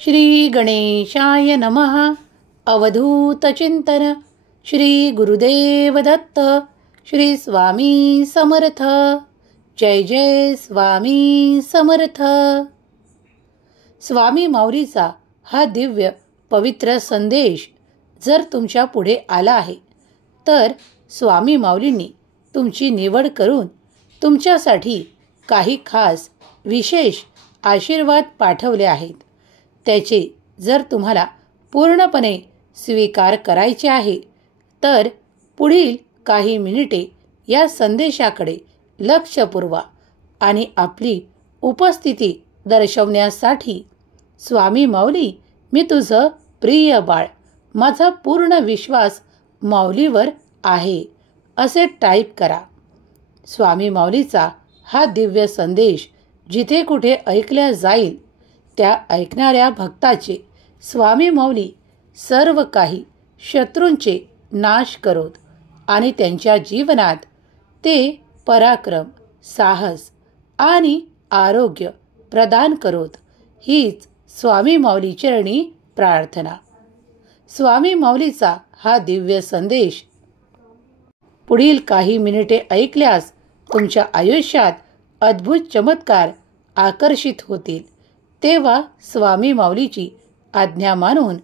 श्री गणेशाय नमः. अवधूत चिंतन. श्री गुरुदेव दत्त. श्री स्वामी समर्थ. जय जय स्वामी समर्थ. स्वामी माऊलीचा हा दिव्य पवित्र संदेश जर तुमच्या पुढे आला आहे तर स्वामी माऊलींनी तुमची निवड करून तुमच्यासाठी काही खास विशेष आशीर्वाद पाठवले आहेत. त्याचे जर तुम्हाला पूर्णपणे स्वीकार करायचे आहे तर पुढील काही मिनिटे या संदेशाकडे लक्ष पुरवा आणि आपली उपस्थिती दर्शवण्यासाठी स्वामी माऊली, मी तुझं प्रिय बाळ, माझा पूर्ण विश्वास माऊलीवर आहे असे टाईप करा. स्वामी माऊलीचा हा दिव्य संदेश जिथे कुठे ऐकल्या जाईल त्या ऐकणाऱ्या भक्ताचे स्वामी माऊली सर्व काही शत्रूंचे नाश करोत आणि त्यांच्या जीवनात ते पराक्रम, साहस आणि आरोग्य प्रदान करोत. हीच स्वामी माऊली चरणी प्रार्थना. स्वामी माऊलीचा हा दिव्य संदेश पुढील काही मिनिटे ऐकल्यास तुमच्या आयुष्यात अद्भुत चमत्कार आकर्षित होतील. तेव्हा स्वामी माऊलीची आज्ञा मानून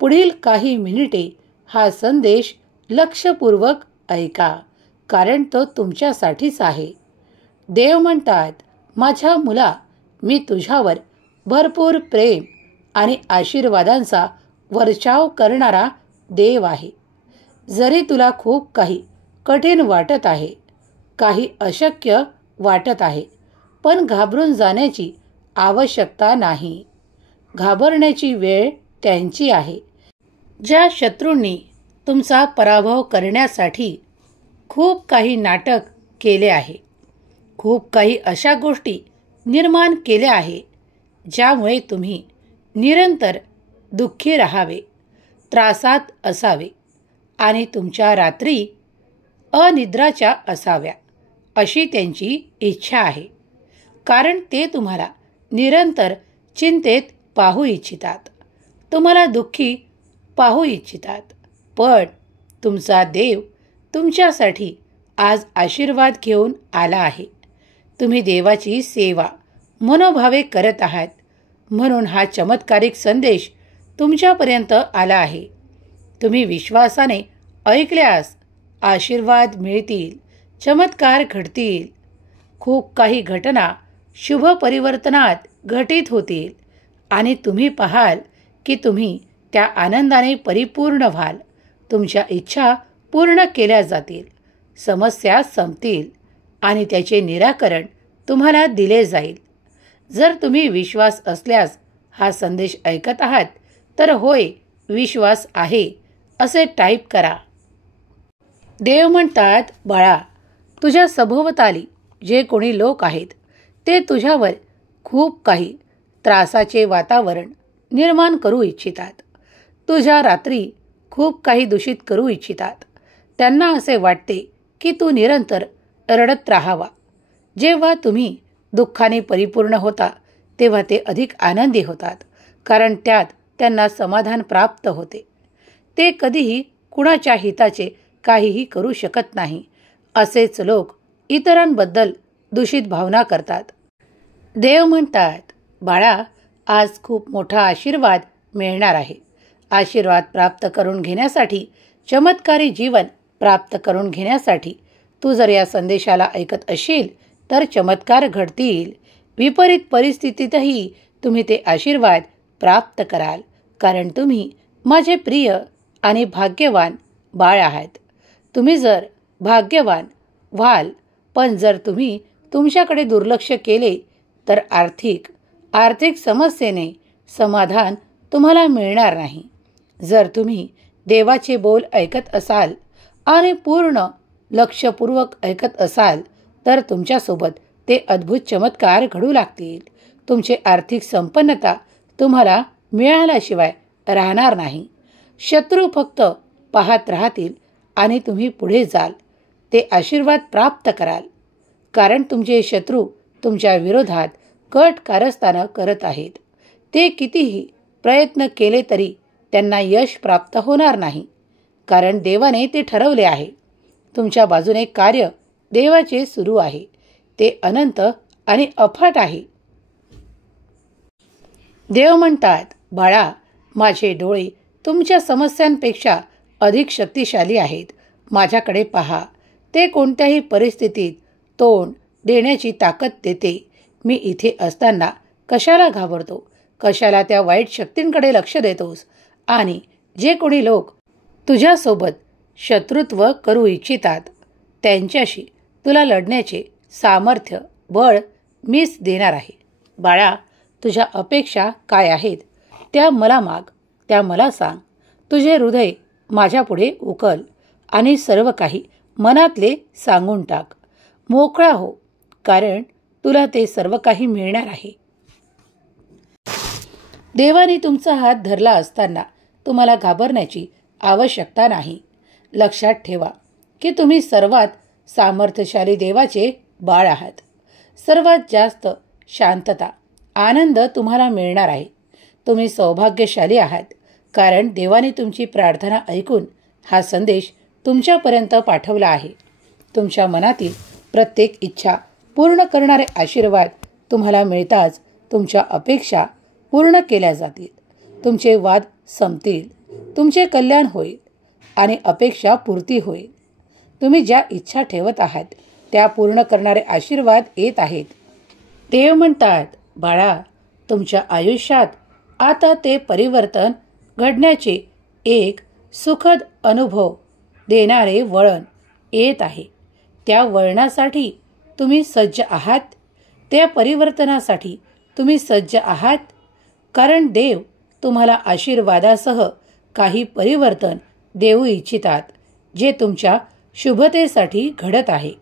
पुढील काही मिनिटे हा संदेश लक्षपूर्वक ऐका, कारण तो तुमच्यासाठीच आहे. देव म्हणतात, माझ्या मुला, मी तुझ्यावर भरपूर प्रेम आणि आशीर्वादांचा वर्षाव करणारा देव आहे. जरी तुला खूप काही कठीण वाटत आहे, काही अशक्य वाटत आहे, पण घाबरून जाण्याची आवश्यकता नाही. घाबरण्याची वेळ त्यांची आहे. ज्या शत्रूंनी तुमचा पराभव करण्यासाठी खूप काही नाटक केले आहे, खूप काही अशा गोष्टी निर्माण केल्या आहे ज्यामुळे तुम्ही निरंतर दुःखी राहावे, त्रासात असावे आणि तुमच्या रात्री अनिद्राच्या असाव्या अशी त्यांची इच्छा आहे. कारण ते तुम्हाला निरंतर चिंतेत पाहू इच्छितात, तुम्हाला दुःखी पाहू इच्छितात. पण तुमचा देव तुमच्यासाठी आज आशीर्वाद घेऊन आला आहे. तुम्ही देवाची सेवा मनोभावे करत आहात म्हणून हा चमत्कारिक संदेश तुमच्यापर्यंत आला आहे. तुम्ही विश्वासाने ऐकल्यास आशीर्वाद मिळतील, चमत्कार घडतील. खूप काही घटना शुभ परिवर्तनात घटित होतील आणि तुम्ही पाहाल की तुम्ही त्या आनंदाने परिपूर्ण व्हाल. तुमच्या इच्छा पूर्ण केल्या जातील, समस्या संपतील आणि त्याचे निराकरण तुम्हाला दिले जाईल. जर तुम्ही विश्वास असल्यास हा संदेश ऐकत आहात तर होय, विश्वास आहे असे टाईप करा. देव म्हणतात, बाळा, तुझ्या सभोवताली जे कोणी लोक आहेत ते तुझ्यावर खूप काही त्रासाचे वातावरण निर्माण करू इच्छितात. तुझ्या रात्री खूप काही दूषित करू इच्छितात. त्यांना असे वाटते की तू निरंतर रडत राहावा. जेव्हा तुम्ही दुःखाने परिपूर्ण होता तेव्हा ते अधिक आनंदी होतात, कारण त्यात त्यांना समाधान प्राप्त होते. ते कधीही कुणाच्या हिताचे काहीही करू शकत नाही. असेच लोक इतरांबद्दल दूषित भावना करतात. देव म्हणतात, बाळा, आज खूप मोठा आशीर्वाद मिळणार आहे. आशीर्वाद प्राप्त करून घेण्यासाठी, चमत्कारी जीवन प्राप्त करून घेण्यासाठी तू जर या संदेशाला ऐकत असशील तर चमत्कार घडतील. विपरीत परिस्थितीतही तुम्ही ते आशीर्वाद प्राप्त कराल, कारण तुम्ही माझे प्रिय आणि भाग्यवान बाळ आहात. तुम्ही जर भाग्यवान व्हाल, पण जर तुम्ही तुमच्याकडे दुर्लक्ष केले तर आर्थिक समस्येने समाधान तुम्हाला मिळणार नाही. जर तुम्ही देवाचे बोल ऐकत असाल आणि पूर्ण लक्षपूर्वक ऐकत असाल तर तुमच्यासोबत ते अद्भुत चमत्कार घडू लागतील. तुमची आर्थिक संपन्नता तुम्हाला मिळाल्याशिवाय राहणार नाही. शत्रू फक्त पाहत राहतील आणि तुम्ही पुढे जाल. ते आशीर्वाद प्राप्त कराल, कारण तुमचे शत्रू तुमच्या विरोधात कट कारस्थानं करत आहेत. ते कितीही प्रयत्न केले तरी त्यांना यश प्राप्त होणार नाही, कारण देवाने ते ठरवले आहे. तुमच्या बाजूने कार्य देवाचे सुरू आहे. ते अनंत आणि अफाट आहे. देव म्हणतात, बाळा, माझे डोळे तुमच्या समस्यांपेक्षा अधिक शक्तिशाली आहेत. माझ्याकडे पहा. ते कोणत्याही परिस्थितीत तोंड देण्याची ताकद देते. मी इथे असताना कशाला घाबरतो? कशाला त्या वाईट शक्तींकडे लक्ष देतोस? आणि जे कोणी लोक तुझ्यासोबत शत्रुत्व करू इच्छितात त्यांच्याशी तुला लढण्याचे सामर्थ्य, बळ मीच देणार आहे. बाळा, तुझ्या अपेक्षा काय आहेत त्या मला माग, त्या मला सांग. तुझे हृदय माझ्यापुढे उकल आणि सर्व काही मनातले सांगून टाक. मोकळा हो, कारण तुला ते सर्व काही मिळणार आहे. देवाने तुमचा हात धरला असताना तुम्हाला घाबरण्याची आवश्यकता नाही. लक्षात ठेवा की तुम्ही सर्वात सामर्थ्यशाली देवाचे बाळ आहात. सर्वात जास्त शांतता, आनंद तुम्हाला मिळणार आहे. तुम्ही सौभाग्यशाली आहात, कारण देवाने तुमची प्रार्थना ऐकून हा संदेश तुमच्यापर्यंत पाठवला आहे. तुमच्या मनातील प्रत्येक इच्छा पूर्ण करणारे आशीर्वाद तुम्हाला मिळताच तुमच्या अपेक्षा पूर्ण केल्या जातील. तुमचे वाद संपतील, तुमचे कल्याण होईल आणि अपेक्षा पूर्ती होईल. तुम्ही ज्या इच्छा ठेवत आहात त्या पूर्ण करणारे आशीर्वाद येत आहेत. देव म्हणतात, बाळा, तुमच्या आयुष्यात आता ते परिवर्तन घडण्याचे एक सुखद अनुभव देणारे वळण येत आहे. त्या वळणासाठी तुम्ही सज्ज आहात. त्या परिवर्तनासाठी तुम्ही सज्ज आहात, कारण देव तुम्हाला आशीर्वादासह काही परिवर्तन देऊ इच्छितात, जे तुमच्या शुभतेसाठी घडत आहे.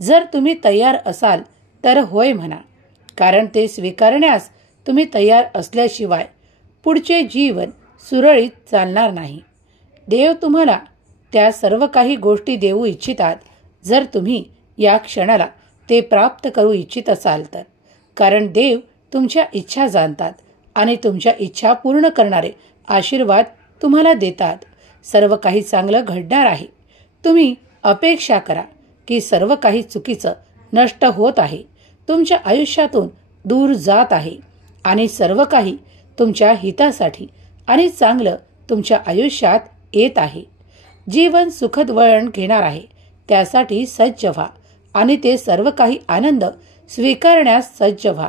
जर तुम्ही तयार असाल तर होय म्हणा, कारण ते स्वीकारण्यास तुम्ही तयार असल्याशिवाय पुढचे जीवन सुरळीत चालणार नाही. देव तुम्हाला त्या सर्व काही गोष्टी देऊ इच्छितात, जर तुम्ही या क्षणाला ते प्राप्त करू इच्छित असाल तर. कारण देव तुमच्या इच्छा जाणतात आणि तुमच्या इच्छा पूर्ण करणारे आशीर्वाद तुम्हाला देतात. सर्व काही चांगलं घडणार आहे. तुम्ही अपेक्षा करा की सर्व काही चुकीचं नष्ट होत आहे, तुमच्या आयुष्यातून दूर जात आहे आणि सर्व काही तुमच्या हितासाठी आणि चांगलं तुमच्या आयुष्यात येत आहे. जीवन सुखद वळण घेणार आहे. त्यासाठी सज्ज व्हा आणि ते सर्व काही आनंद स्वीकारण्यास सज्ज व्हा,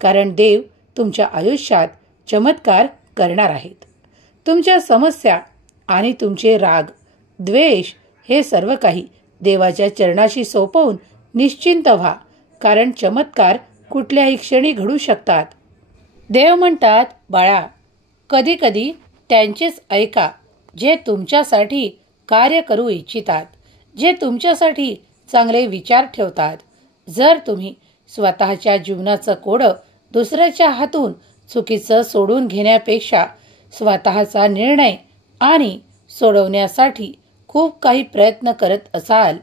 कारण देव तुमच्या आयुष्यात चमत्कार करणार आहेत. तुमच्या समस्या आणि तुमचे राग, द्वेष हे सर्व काही देवाच्या चरणाशी सोपवून निश्चिंत व्हा, कारण चमत्कार कुठल्याही क्षणी घडू शकतात. देव म्हणतात, बाळा, कधी कधी त्यांचेच ऐका जे तुमच्यासाठी कार्य करू इच्छितात, जे तुमच्यासाठी चांगले विचार ठेवतात. जर तुम्ही स्वतःच्या जीवनाचं कोडं दुसऱ्याच्या हातून चुकीचं सोडून घेण्यापेक्षा स्वतःचा निर्णय आणि सोडवण्यासाठी खूप काही प्रयत्न करत असाल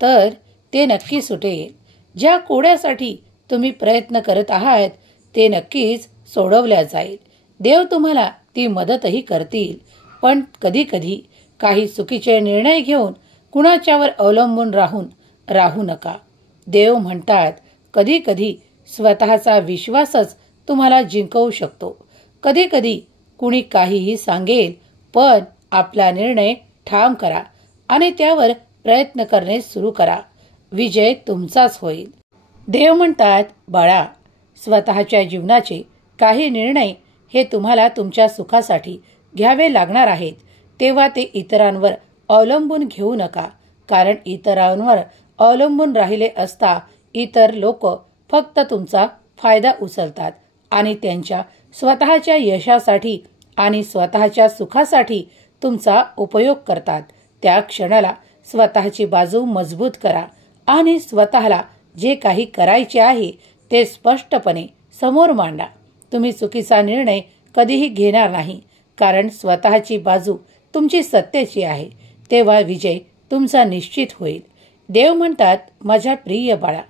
तर ते नक्की सुटेल. ज्या कोड्यासाठी तुम्ही प्रयत्न करत आहात ते नक्कीच सोडवल्या जाईल. देव तुम्हाला ती मदतही करतील. पण कधी कधी काही चुकीचे निर्णय घेऊन कुणाच्यावर अवलंबून राहू नका. देव म्हणतात, कधी कधी स्वतःचा विश्वासच तुम्हाला जिंकवू शकतो. कधी कधी कुणी काहीही सांगेल, पण आपला निर्णय ठाम करा आणि त्यावर प्रयत्न करणे सुरू करा. विजय तुमचाच होईल. देव म्हणतात, बाळा, स्वतःच्या जीवनाचे काही निर्णय हे तुम्हाला तुमच्या सुखासाठी घ्यावे लागणार आहेत. तेव्हा ते इतरांवर अवलंबून घेऊ नका, कारण इतरांवर अवलंबून राहिले असता इतर लोक फक्त तुमचा फायदा उचलतात आणि त्यांच्या स्वतःच्या यशासाठी आणि स्वतःच्या सुखासाठी तुमचा उपयोग करतात. त्या क्षणाला स्वतःची बाजू मजबूत करा आणि स्वतःला जे काही करायचे आहे ते स्पष्टपणे समोर मांडा. तुम्ही चुकीचा निर्णय कधीही घेणार नाही, कारण स्वतःची बाजू तुमची सत्याची आहे. तेव्हा विजय तुमचा निश्चित होईल. देव म्हणतात, माझ्या प्रिय बाळा,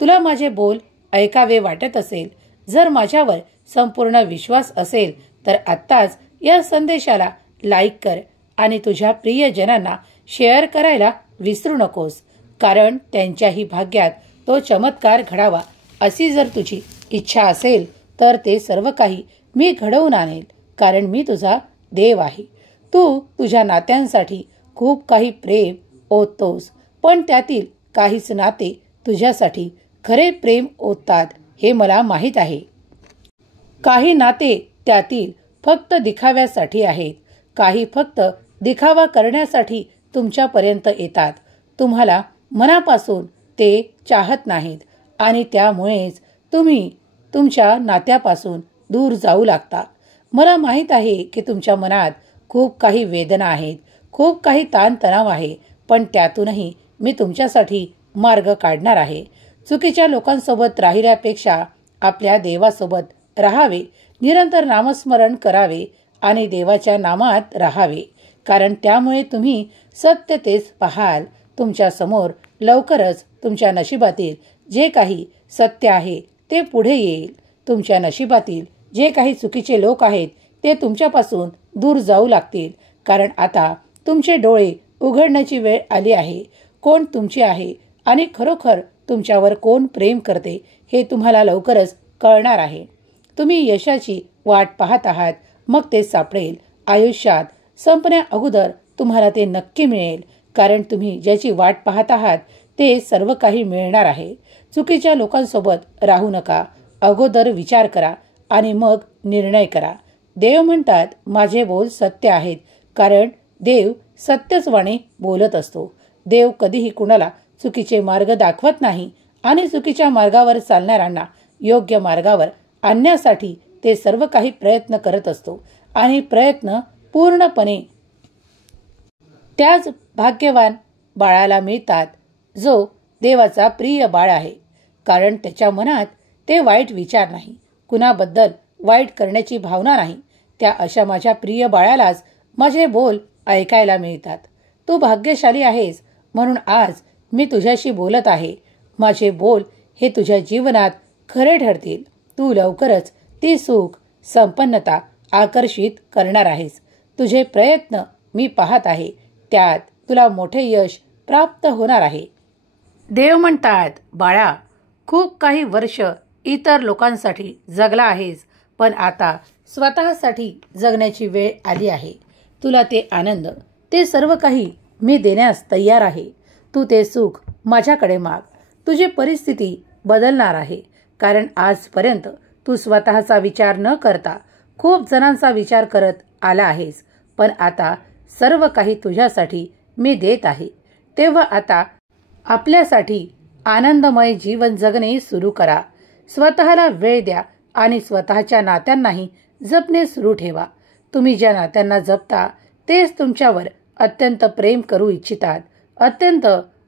तुला माझे बोल ऐकावे वाटत असेल, जर माझ्यावर संपूर्ण विश्वास असेल तर आत्ताच या संदेशाला लाईक कर आणि तुझ्या प्रियजनांना शेअर करायला विसरू नकोस, कारण त्यांच्याही भाग्यात तो चमत्कार घडावा अशी जर तुझी इच्छा असेल तर ते सर्व काही मी घडवून आणेल, कारण मी तुझा देव आहे. तू तुझ्या नात्यांसाठी खूप काही प्रेम ओततोस, पण त्यातील काहीच नाते तुझ्यासाठी खरे प्रेम ओततात हे मला माहीत आहे. काही नाते त्यातील फक्त दिखाव्यासाठी आहेत, काही फक्त दिखावा करण्यासाठी तुमच्यापर्यंत येतात. तुम्हाला मनापासून ते चाहत नाहीत आणि त्यामुळेच तुम्ही तुमच्या नात्यापासून दूर जाऊ लागता. मला माहीत आहे की तुमच्या मनात खूप काही वेदना आहेत, खूप काही ताणतणाव आहे, पण त्यातूनही मी तुमच्यासाठी मार्ग काढणार आहे. चुकीच्या लोकांसोबत राहिल्यापेक्षा आपल्या देवासोबत राहावे, निरंतर नामस्मरण करावे आणि देवाच्या नामात राहावे, कारण त्यामुळे तुम्ही सत्य तेच पाहाल. तुमच्या समोर लवकरच तुमच्या नशिबातील जे काही सत्य आहे ते पुढे येईल. तुमच्या नशिबातील जे काही चुकीचे लोक आहेत ते तुमच्यापासून दूर जाऊ लागतील, कारण आता तुमचे डोळे उघडण्याची वेळ आली आहे. कोण तुमचे आहे आणि खरोखर तुमच्यावर कोण प्रेम करते हे तुम्हाला लवकरच कळणार आहे. तुम्ही यशाची वाट पाहत आहात, मग ते सापडेल. आयुष्यात संपण्या अगोदर तुम्हाला ते नक्की मिळेल, कारण तुम्ही ज्याची वाट पाहत आहात ते सर्व काही मिळणार आहे. चुकीच्या लोकांसोबत राहू नका. अगोदर विचार करा आणि मग निर्णय करा. देव म्हणतात, माझे बोल सत्य आहेत, कारण देव सत्यचवाणी बोलत असतो. देव कधीही कुणाला चुकीचे मार्ग दाखवत नाही आणि चुकीच्या मार्गावर चालणाऱ्यांना योग्य मार्गावर आणण्यासाठी ते सर्व काही प्रयत्न करत असतो आणि प्रयत्न पूर्णपणे त्याच भाग्यवान बाळाला मिळतात जो देवाचा प्रिय बाळ आहे, कारण त्याच्या मनात ते वाईट विचार नाही, कुणाबद्दल वाईट करण्याची भावना नाही. त्या अशा माझ्या प्रिय बाळालाच माझे बोल ऐकायला मिळतात. तू भाग्यशाली आहेस, म्हणून आज मी तुझ्याशी बोलत आहे. माझे बोल हे तुझ्या जीवनात खरे ठरतील. तू लवकरच ती सुख संपन्नता आकर्षित करणार आहेस. तुझे प्रयत्न मी पाहत आहे, त्यात तुला मोठे यश प्राप्त होणार आहे. देव म्हणतात, बाळा, खूप काही वर्ष इतर लोकांसाठी जगला आहेस, पण आता स्वतःसाठी जगण्याची वेळ आली आहे. तुला ते आनंद, ते सर्व काही मी देण्यास तयार आहे. तू ते सुख माझ्याकडे माग. तुझी परिस्थिती बदलणार आहे, कारण आजपर्यंत तू स्वतःचा विचार न करता खूप जणांचा विचार करत आला आहेस, पण आता सर्व काही तुझ्यासाठी मी देत आहे. तेव्हा आता आपल्यासाठी आनंदमय जीवन जगणे सुरू करा. स्वतःला वेळ द्या आणि स्वतःच्या नात्यांनाही जपणे सुरू ठेवा. तुम्ही ज्या नात्यांना जपता तेच तुमच्यावर अत्यंत प्रेम करू इच्छितात. अत्यंत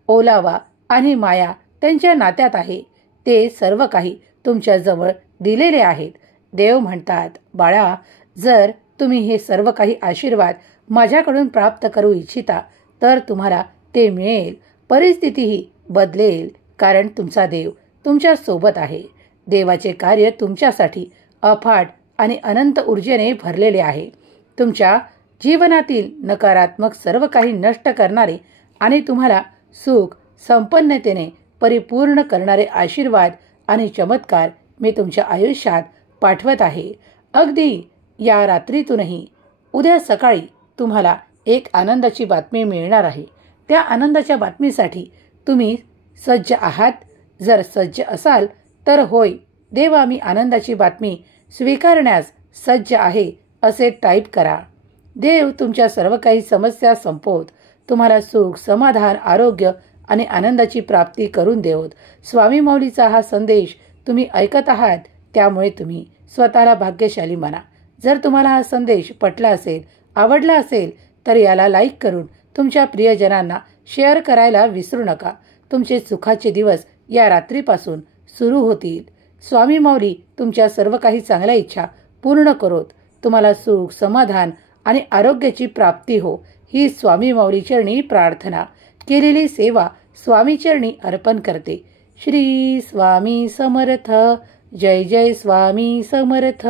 ओलावा आणि माया त्यांच्या नात्यात आहे. ते सर्व काही तुमच्या जवळ दिलेले आहेत. देव म्हणतात, बाळा, जर तुम्ही हे सर्व काही आशीर्वाद माझ्याकडून प्राप्त करू इच्छिता तर तुम्हाला ते मिळेल. परिस्थितीही बदलेल, कारण तुमचा देव तुमच्या सोबत आहे. देवाचे कार्य तुमच्यासाठी अफाट आणि अनंत ऊर्जेने भरलेले आहे. तुमच्या जीवनातील नकारात्मक सर्व काही नष्ट करणारे आणि तुम्हाला सुख संपन्नतेने परिपूर्ण करणारे आशीर्वाद आणि चमत्कार मी तुमच्या आयुष्यात पाठवत आहे. अगदी या रात्रीतूनही उद्या सकाळी तुम्हाला एक आनंदाची बातमी मिळणार आहे. त्या आनंदाच्या बातमीसाठी तुम्ही सज्ज आहात? जर सज्ज असाल तर होय, देवा, मी आनंदाची बातमी स्वीकारण्यास सज्ज आहे असे टाईप करा. देव तुमच्या सर्व काही समस्या संपवत तुम्हाला सुख, समाधान, आरोग्य आणि आनंदाची प्राप्ती करून देवत. स्वामी माऊलीचा हा संदेश तुम्ही ऐकत आहात, त्यामुळे तुम्ही स्वतःला भाग्यशाली माना. जर तुम्हाला हा संदेश पटला असेल, आवडला असेल तर याला लाईक करून तुमच्या प्रियजनांना शेअर करायला विसरू नका. तुमचे सुखाचे दिवस या रात्रीपासून सुरू होतील. स्वामी माऊली तुमच्या सर्व काही चांगल्या इच्छा पूर्ण करोत. तुम्हाला सुख, समाधान आणि आरोग्याची प्राप्ती हो, ही स्वामी माऊली चरणी प्रार्थना. केलेली सेवा स्वामी चरणी अर्पण करते. श्री स्वामी समर्थ. जय जय स्वामी समर्थ.